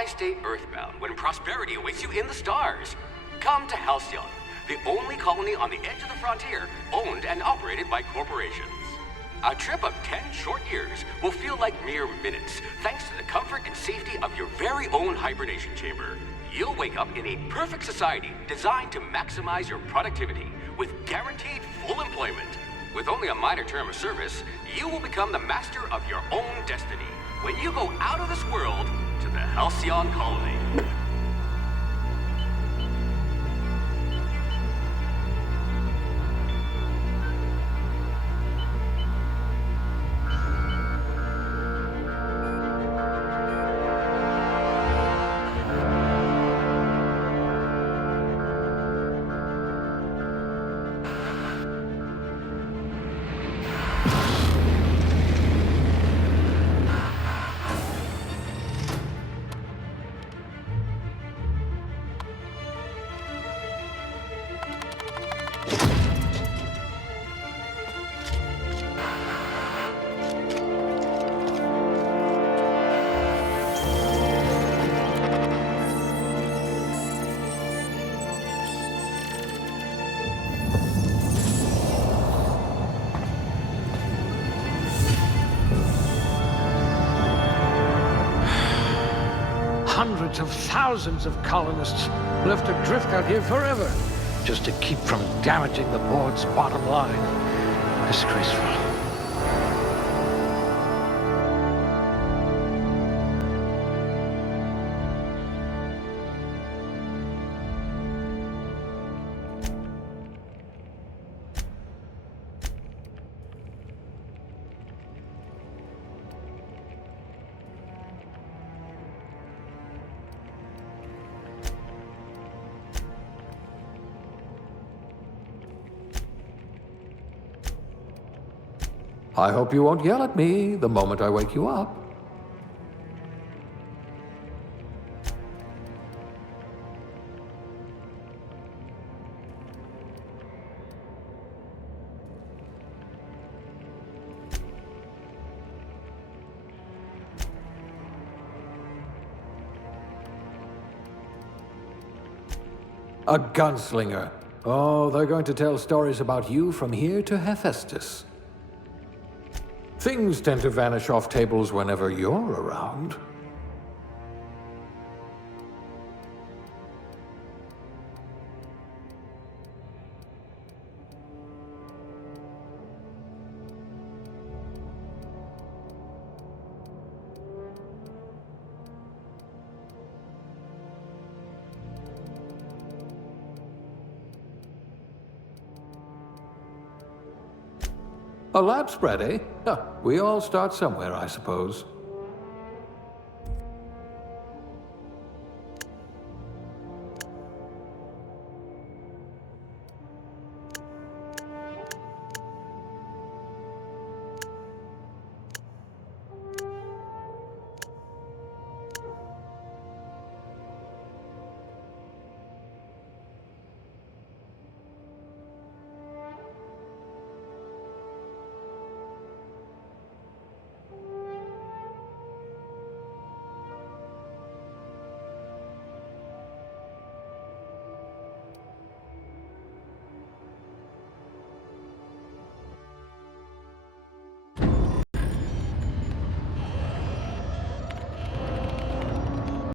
Why stay earthbound when prosperity awaits you in the stars? Come to Halcyon, the only colony on the edge of the frontier, owned and operated by corporations. A trip of 10 short years will feel like mere minutes, thanks to the comfort and safety of your very own hibernation chamber. You'll wake up in a perfect society designed to maximize your productivity, with guaranteed full employment. With only a minor term of service, you will become the master of your own destiny when you go out of this world to the Halcyon Colony. Hundreds of thousands of colonists left adrift out here forever, just to keep from damaging the board's bottom line. Disgraceful. I hope you won't yell at me the moment I wake you up. A gunslinger. Oh, they're going to tell stories about you from here to Hephaestus. Things tend to vanish off tables whenever you're around. A lab spread, eh? Huh, we all start somewhere, I suppose.